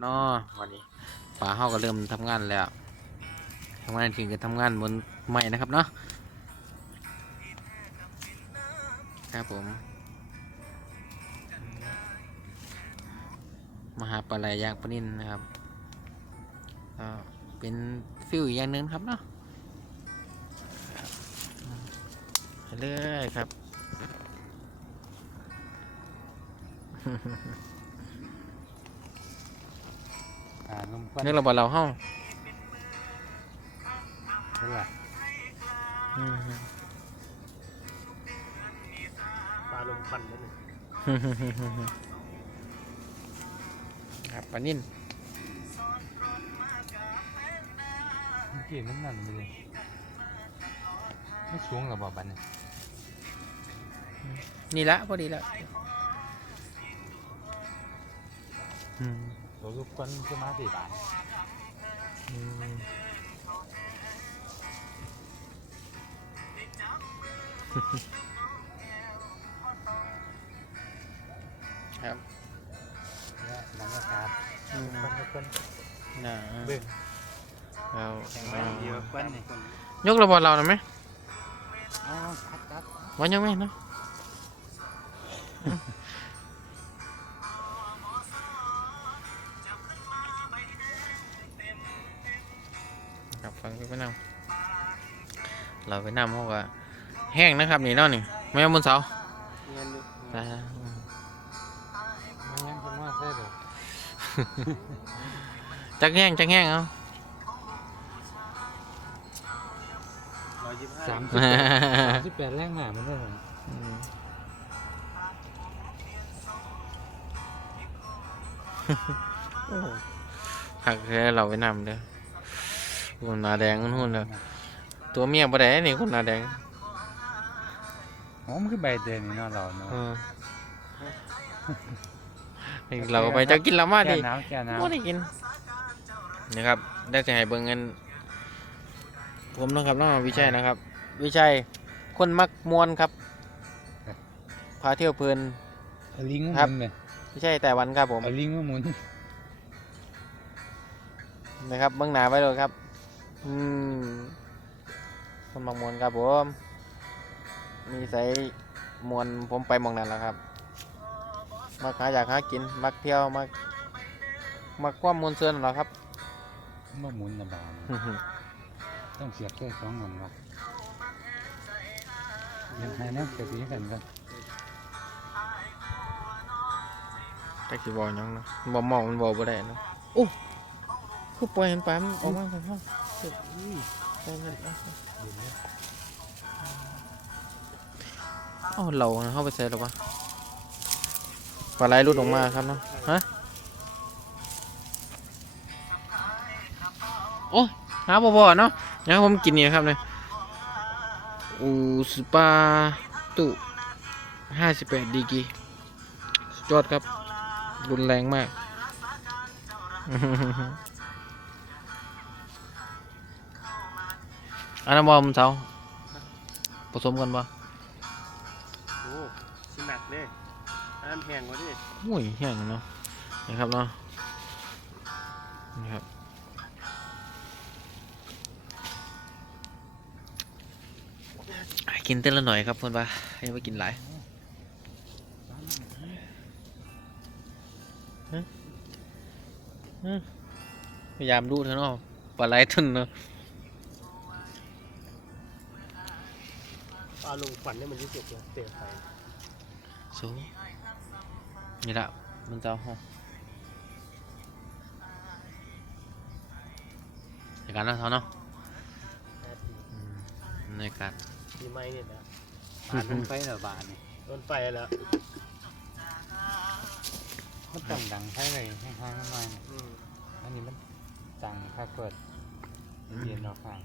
เนาะวันนี้ป่าเฮาก็เริ่มทำงานแล้วทำงานถึงจะทำงานบนไม้นะครับเนาะครับผม มหาปลาไหลย่างปนินนะครับเป็นฟิวอย่างนึงครับเนาะไปเรื่อยครับ อ่าลมควันนึกเราบ่เราเฮานั่นแหละอืมปลาลมควันนั่นครับปลานิ่นเกี่ยมันนั่นเลยไม่สูงหรอบ่บันเนี่ยนี่ละพอดีละอืม ตัวลูกควันจะมาสี่บาทอืมครับเนี่ยบรรยากาศอืมควันควันน่าเบิ่งเราแข็งแรงเดียวควันนี่ยกระบอเราหน่อยไหมอ๋อคัดคัดวันยังไหมเนาะ ครับฟังไปนำเราไปนำเพราะว่าแห้งนะครับนี่เนาะนี่ไม่เอาบนเสาเงินดูตายแล้วมันยังจะมาใช่หรอจักแห้งจักแห้งเอาร้อยยี่สิบห้าสามสิบแปดแรงหนามันได้หรออืมโอ้หักแค่เราไปนำเด้อ คนหนาแดงหุ่นๆเลยตัวเมียบ่ได้นี่คนหนาแดงอ๋อมันคือใบเดือนนี่เนาะเราเนาะเออนี่เราก็ไปจะกินแล้วมาแก้ดิหนาวแก้หนาวไม่ได้กินนะครับ ได้จะให้เบิ่งเงิน ผมนะครับน้องวิชัยนะครับ วิชัยคนมักมวนครับ พาเที่ยวเพลิน เอาลิงมาครัหบมุนเลยวิชัยแต่วันครับผม เอาลิงมาหมุนนะครับเบื้องหน้าไว้เลยครับ อืมคนมักมวนครับผม มีใส่มวนผมไปหมองนั้นแล้วครับ มักหาอยากหากิน มักเที่ยวมักมักความมวนเสือนนแหล้วครับมาหมุนนะบ่าวต้องเสียบแค่สองเงินวะยังไงนะเกิดนี้กันกันแต่สิบอกหยังเนาะบ่มองมันบอกบ่ได้เนาะโอ้ คือปล่อยมันไปมันออกมาจากห้องเดี๋ยวอุ้ยไปมันเอาเอาเราเข้าไปใส่หรอวะปลาไหลรุดออกมาครับเนาะฮะโอ้ยหาบ่พอเนาะงั้นผมกินนี่นะครับเนี่ยอูสปาตุห้าสิบแปดดีกรีสุดยอดครับรุนแรงมาก อันนั้นบอมนเสาผสมกันปะโอ้สิหนักเด้อันนั้นแพงกว่าดิอุ้ยแห้งเนาะนี่ครับเนาะนี่ครับอะกินเต้นละหน่อยครับเพื่อนปะยังไม่กินหลายพยายามดูเถอะเนาะปลาไหลทุนเนาะ ปลาลงควันเนี่ยมันรู้สึกนะเตะไฟสูนี่ละมันจะเอาห้องในการเนาะเท่าเนาะแอดดีอืมในการมีไม้เนี่ยนะบานลงไปเหรอบานนี่โดนไฟแล้วมันต้องดังไฟเลยให้ห้างๆหน่อยนะอืมอันนี้มันจังค่าเปิดเย็นเราฟัง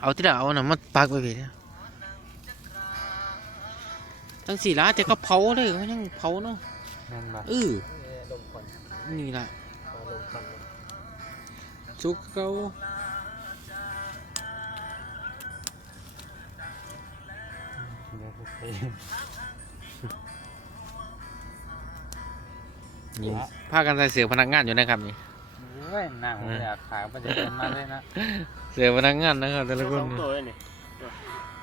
เอาที่ละเอาน่ะมาปักไปพี่เนี่ย ตั้งสี่ล้านแต่ก็เผาเลยก็ยังเผาเนาะนั่นบ่เออเนี่ยลงควันนี่ละปลาลงควันเนี่ยสุกเกาเดี๋ยวไปนี่พากันใส่เสือพนักงานอยู่นะครับนี่เฮ้ยหน้าผมอยากขายมันจะเป็นมาเลยนะเสือพนักงานนะครับแต่ละคนสองนี่ตัวเลยนี่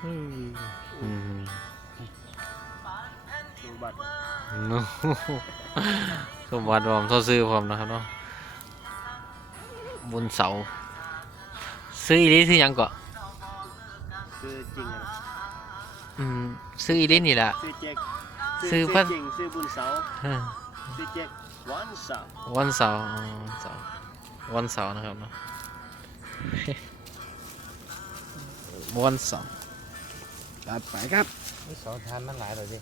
อืมดู บัตรโน้สมบัติผมโทษซื้อผมนะครับเนาะบนเสา ซื้ออีลิซื้อหยังก่อนซื้อจริงอะนะอืมซื้ออีลินี่แหละซื้อเจ๊กซื้อซื้พัอดจริงซื้อบุญเสาเออซื้อเจ๊กวันเสาร์วันเสาร์อ๋อวันเสาร์วันเสาร์นะครับเนาะวันเสาร์ตัดไปครับสองทานมันหลายเลยดิ